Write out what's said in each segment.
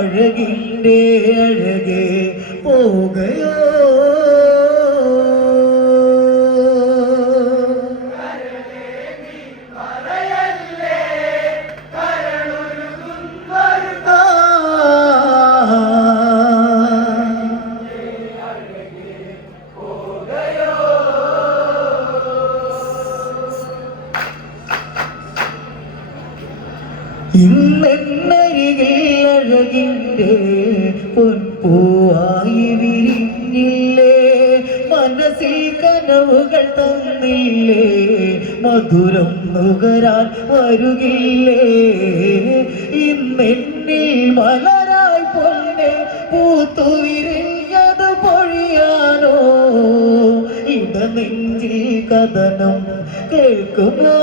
അഴകിൻ്റെ അഴകെ പോകയോ ഇന്നരികിൽ അഴകിൻ്റെ പൊൻപൂവായി വിരിഞ്ഞില്ലേ മനസ്സിൽ കനവുകൾ തന്നില്ലേ മധുരം നുകരാൻ വരുകില്ലേ ഇന്നെന്നിൽ മലരായി പൊന്നെ പൂത്തു വിരിഞ്ഞത് പൊഴിയാനോ ഇടനെഞ്ചിൽ കഥനം കേൾക്കുമോ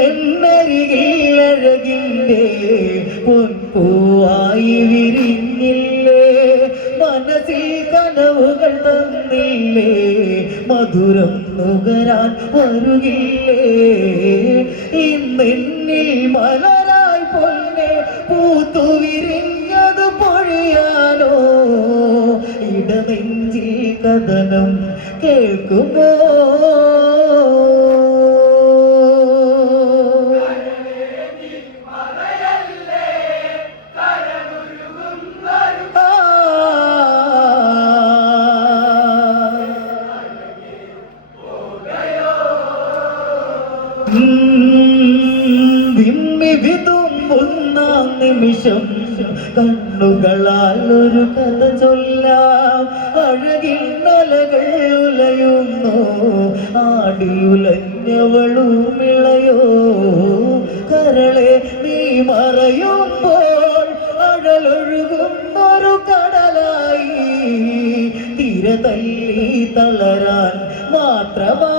ഇന്നെന്നരികിൽ അഴകിൻ്റെ പൊൻപൂവായി വിരിഞ്ഞില്ലേ മനസ്സിൽ കനവുകൾ തന്നില്ലേ മധുരം നുകരാൻ വരുകില്ലേ ഇന്നെന്നിൽ മലരായി പൊന്നെ പൂത്തു വിരിഞ്ഞത് പൊഴിയാനോ ഇടനെഞ്ചിൽ കഥനം കേൾക്കുമോ വിമ്മി വിതുമ്പുന്ന നിമിഷം കണ്ണുകളാൽ ഒരു കഥ ചൊല്ലാം അഴകിൽ നലകൾ ഉലയുന്നു ആടിയുലഞ്ഞവളുമിളയോ കരളെ നീ മറയുമ്പോൾ അഴലൊഴുകുന്നൊരു കടലായി തിര തല്ലി തളരാൻ മാത്രമാ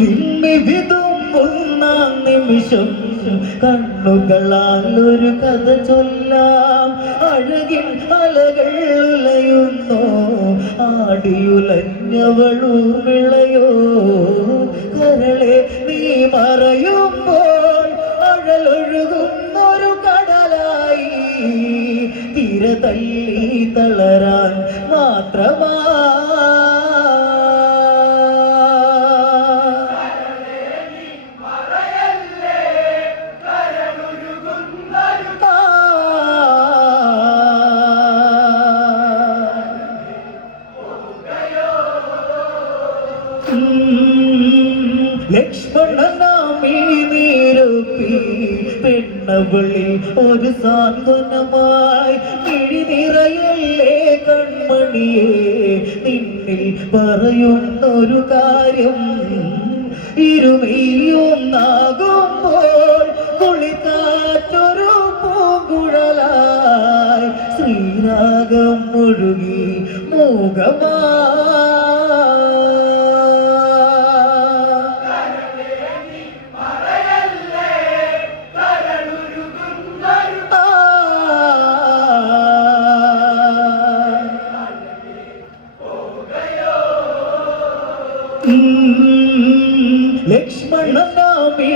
വിമ്മി വിതുമ്പുന്ന നിമിഷം കണ്ണുകളാൽ ഒരു കഥ ചൊല്ലാം അഴകിൻ അലകൾ ഉലയുന്നു ആടിയുലഞ്ഞവളുമിളയോ കരളെ നീ മറയുമ്പോൾ അഴലൊഴുകുന്നൊരു കടലായി തിര തല്ലി തളരാൻ മാത്രമാ ലക്ഷ്മണനാമിഴിനീരൊപ്പി പെണ്ണവളിൽ ഒരു സാന്ത്വനമായി മിഴിനിറയല്ലേ കൺമണിയെ നിന്നിൽ പറയുന്നൊരു കാര്യം ഇരുമയൊന്നാകുമ്പോൾ കുളിക്കാറ്റൊരു പൂങ്കുഴലായി ശ്രീരാഗം മുഴുകി മൂകമാ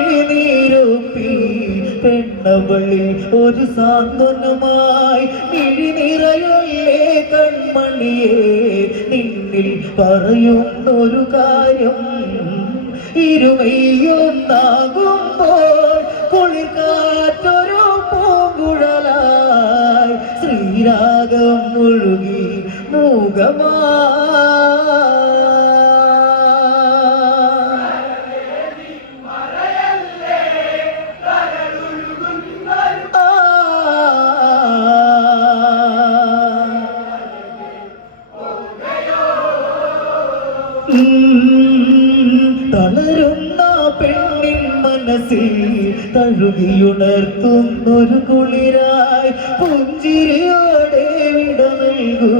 ലക്ഷ്മണനാമിഴിനീരൊപ്പി പെണ്ണവളിൽ ഒരു സാന്ത്വനമായി മിഴിനിറയല്ലേ കൺമണിയെ നിന്നിൽ പറയുന്നൊരു കാര്യം ഇരുമയൊന്നാകുമ്പോൾ കുളിർക്കാറ്റൊരു പൂങ്കുഴലായി ശ്രീരാഗം മുഴുകി മൂകമാ തളരുന്ന പെണ്ണിൻ മനസ്സിൽ തഴുകിയുണർത്തുന്നൊരു കുളിരായി പുഞ്ചിരിയോടെ വിട നൽകൂ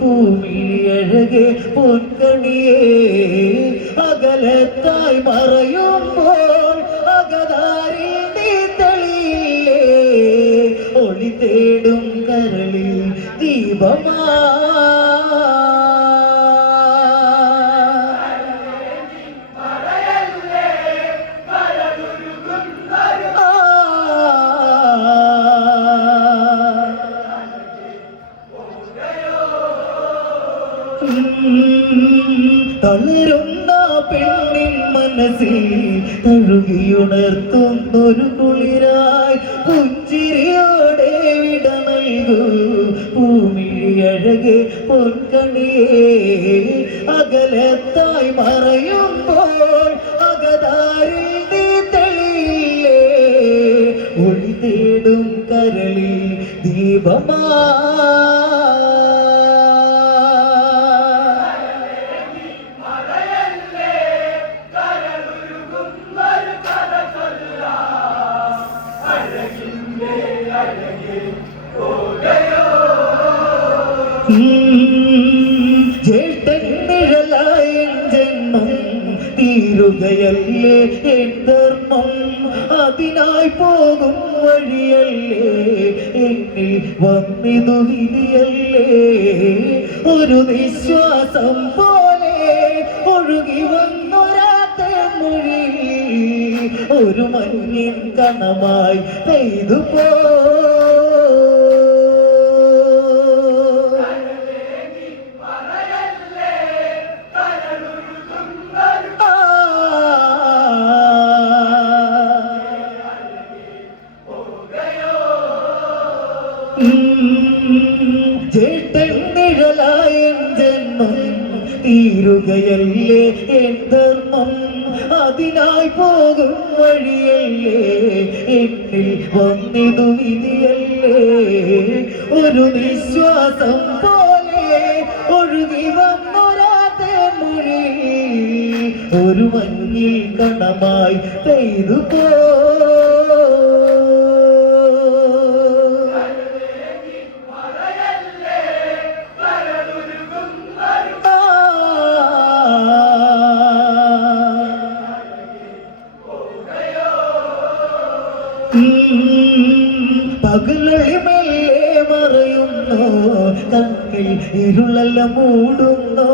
ഭൂമിയഴകെ പൊൻകണിയേ അകലത്തായി മറയുമ്പോൾ അകതാരിൽ നീ തെളിയില്ലേ ഒളി തേടും കരളിൽ ദീപമാ തളരുന്ന പെണ്ണിൻ മനസ്സിൽ തഴുകിയുണർത്തുന്നൊരു കുളിരായി പുഞ്ചിരിയോടെ വിട നൽകൂ ഭൂമിയഴകെ പൊൻകണിയേ അകലത്തായി മറയുമ്പോൾ അകതാരിൽ നീ തെളിയില്ലേ ഒളി തേടും കരളിൽ ദീപമാ ജ്യേഷ്ഠനിഴലായ ജന്മം തീരുകയല്ലേ എൻ ധർമ്മം അതിനായി പോകും വഴിയല്ലേ എന്നിൽ വന്നിതു വിധിയല്ലേ ഒരു നിശ്വാസം പോലെ ഒഴുകി വന്നൊരാത്ത മൊഴി ഒരു മഞ്ഞിൻ കണമായി പെയ്തു പോ ജ്യേഷ്ഠനിഴലായ ജന്മം തീരുകയല്ലേ എൻ ധർമ്മം അതിനായി പോകും വഴിയല്ലേ എന്നിൽ വന്നിതു വിധിയല്ലേ ഒരു നിശ്വാസം പോലെ ഒഴുകി വന്നൊരാത്ത മൊഴി ഒരു മഞ്ഞിൽ കണമായി പെയ്തു പോ പകലൊളി മെല്ലെ മറയുന്നോ കണ്ണിൽ ഇരുളല്ല മൂടുന്നോ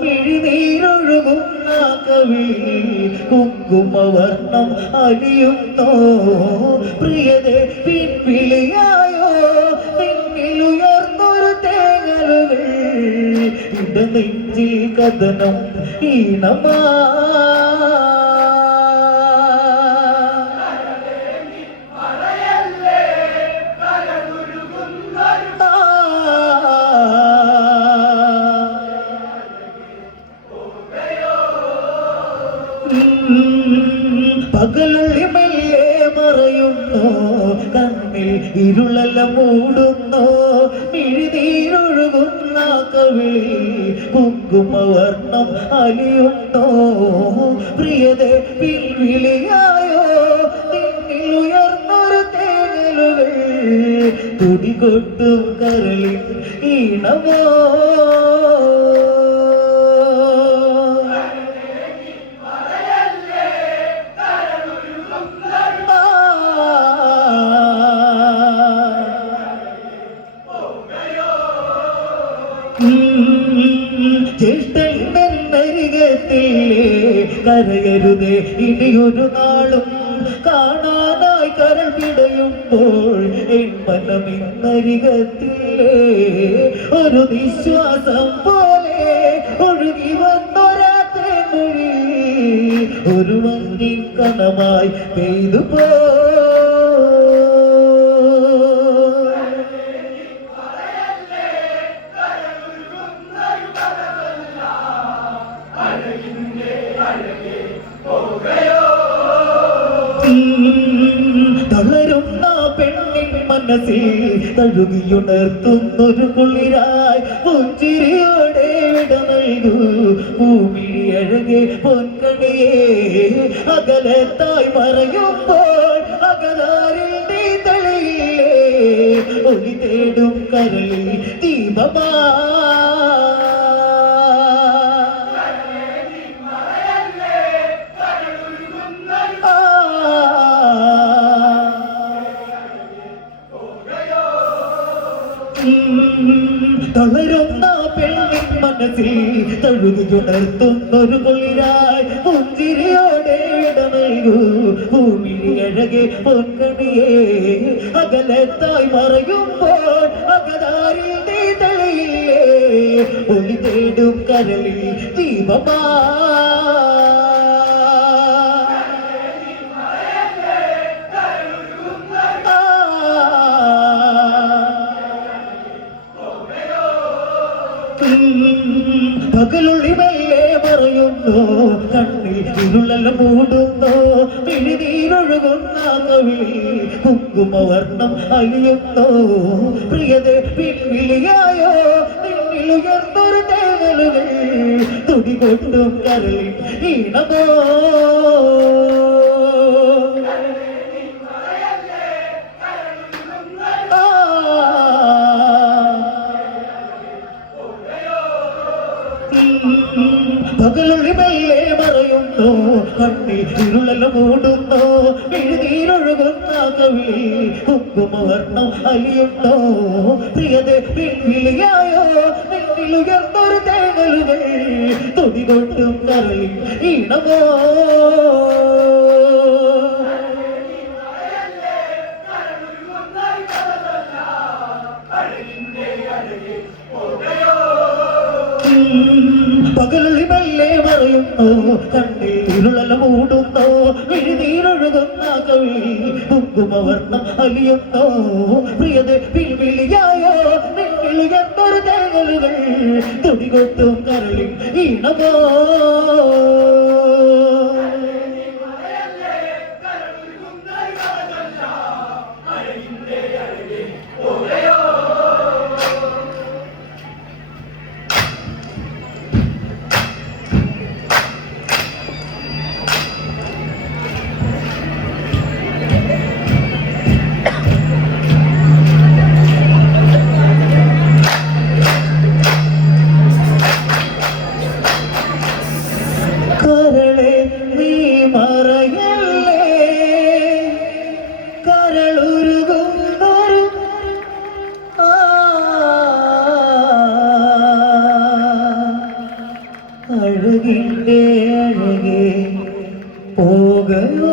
മിഴിനീരൊഴുകുന്ന കവിളിൽ കുങ്കുമവർണ്ണം അലിയുന്നോ പ്രിയതേ പിൻവിളിയായോ പിന്നിലുയർന്നൊരു തേങ്ങലുകൾ ഇടനെഞ്ചിൽ കഥനം ഈണമാ പകലൊളി മെല്ലെ മറയുന്നോ കണ്ണിൽ ഇരുളല്ല മൂടുന്നോ മിഴിനീരൊഴുകുന്ന കവിളിൽ കുങ്കുമവർണ്ണം അലിയുന്നോ പ്രിയതേ പിൻവിളിയായോ നിന്നിൽ ഉയർന്നൊരു തേങ്ങലുകൾ തുടികൊട്ടും കരളിൽ ഈണമോ ജ്യേഷ്ഠനരികത്തില്ലേ കരയരുതേ ഇനിയൊരു നാളും കാണാനായി കരൾ പിടയുമ്പോൾ എൻ മനമിന്നരികത്തില്ലേ ഒരു നിശ്വാസം പോലെ ഒഴുകി വന്നൊരാത്ത മൊഴി ഒരു മഞ്ഞിൻ കണമായി പെയ്തു പോ തളരുന്ന പെണ്ണിൻ മനസ്സിൽ തഴുകിയുണർത്തുന്നൊരു കുളിരായി പുഞ്ചിരിയോടെ വിട നൽകൂ ഭൂമിയെ അഴകെ പൊൻകണിയേ അകലത്തായി മറയുമ്പോൾ അകലാരിൽ നീ തെളിയില്ലേ ഒളി തേടും കരളിൽ ദീപമാ തളരുന്ന പെണ്ണിൻ മനസ്സിൽ തഴുകിയുണർത്തുന്നൊരു കുളിരായി പുഞ്ചിരിയോടെ ഇടനൽകൂ ഭൂമിഴി അഴകെ പൊൻകണിയേ അകലത്തായി മറയുമ്പോൾ അകതാരിൽ നീ തെളിയില്ലേ ഒളി തേടും കരളിൽ ദീപമാ പകലുള്ളി മെല്ലെ മറയുന്നു കണ്ണിൽ ഇരുളെല്ലാം മൂടുന്നു പിഴിനീരൊഴുകുന്ന കവിളിൽ കുങ്കുമവർണ്ണം അലിയുന്നു പ്രിയതേ പിൻവിളിയായോ നിന്നിൽ ഉയർന്നൊരു തേങ്ങലുകൾ തുടികൊണ്ടും കരളിൽ ഈണമോ പകലുള്ളി മെല്ലെ മറയുന്നു കണ്ണിൽ ഇരുളെല്ലാം മൂടുന്നു പിഴുനീരൊഴുകുന്ന കവിളിൽ കുങ്കുമവർണ്ണം അലിയുന്നു പ്രിയതേ പിൻവിളിയായോ നിന്നിൽ ഉയർന്നൊരു തേങ്ങലുകൾ തുടികൊണ്ടും കരളിൽ ഈണമോ പകലുള്ളി മെല്ലെ മറയുന്നു കണ്ണിൽ ഇരുളെല്ലാം മൂടുന്നു പിഴുനീരൊഴുകുന്ന കവിളിൽ കുങ്കുമവർണ്ണം അലിയുന്നു പ്രിയതേ പിൻവിളിയായോ നിന്നിൽ ഉയർന്നൊരു തേങ്ങലുകൾ തുടികൊട്ടും കരളിൽ ഈണമോ അഴകിൻ്റെ അഴകെ പോകയോ